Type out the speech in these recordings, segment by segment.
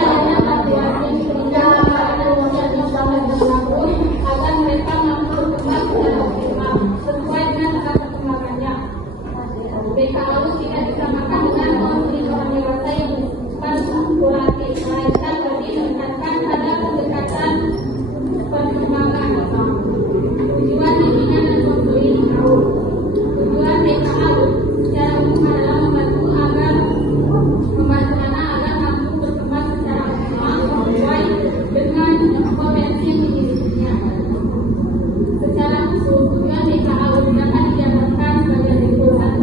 adanya bantuan sehingga ada yang bisa berlaku agar mereka mampu berkembang secara optimal sesuai dengan tingkat perkembangannya. BKAU tidak disamakan dengan kondisi orang dewasa yang bersifat kuratif, melainkan lebih menekankan pada pendekatan perkembangan. Tujuan bimbingan dan konseling BKAU. Tujuan BKAU secara umum adalah membantu anak agar mampu berkembang secara optimal sesuai dengan potensi yang dimilikinya. Secara khusus, tujuan BKAU dapat dijabarkan sebagai berikut: 1.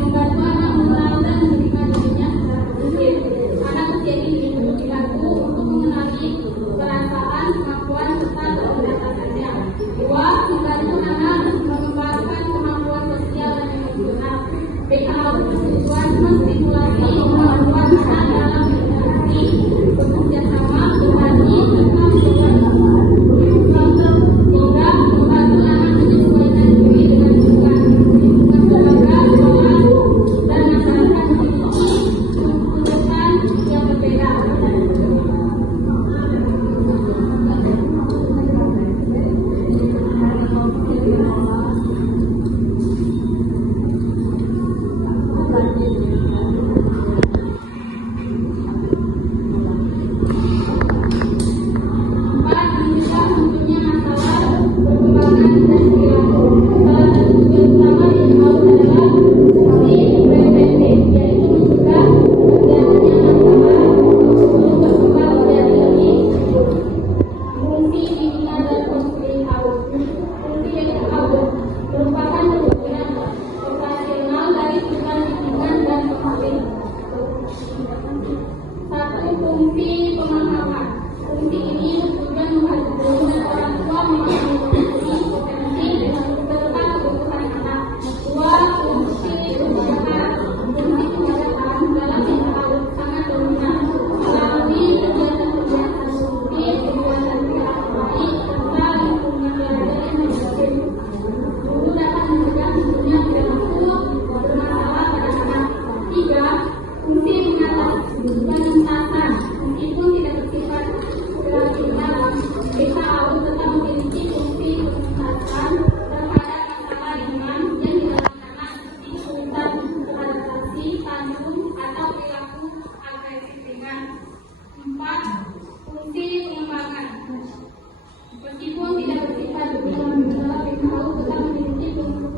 Membantu anak mengenal dan menerima dirinya secara positif. Anak usia ini dibantu untuk mengenali perasaan, kemampuan, serta keterbatasannya. 2. Membantu anak mengembangkan kemampuan sosial dan emosional. BKAU bertujuan menstimulasi kemampuan anak dalam berinteraksi, bekerja sama, berbagi, serta berbuat hingga membantu anak menyesuaikan diri dengan lingkungan keluarga, sekolah, dan masyarakat memiliki tuntutan yang berbeda. Fungsi pemahaman. Fungsi ini bertujuan membantu orang tua memahami potensi serta kebutuhan anak. 2. Fungsi pendidikan. Fungsi pendidikan dalam BKAU sangat dominan melalui kegiatan-kegiatan rutin, kegiatan baik, serta lingkungan belajar yang mendukung. Guru dapat mencegah tentunya perilaku bermasalah pada anak. 3. Fungsi penuntasan. Meskipun tidak bersifat final, BKAU tetap memiliki fungsi penuntasan terhadap masalah ringan yang dirasakan anak seperti kesulitan beradaptasi, tantrum, atau perilaku agresif ringan. 4. Fungsi pengembangan. Meskipun tidak bersifat final, BKAU tetap memiliki fungsi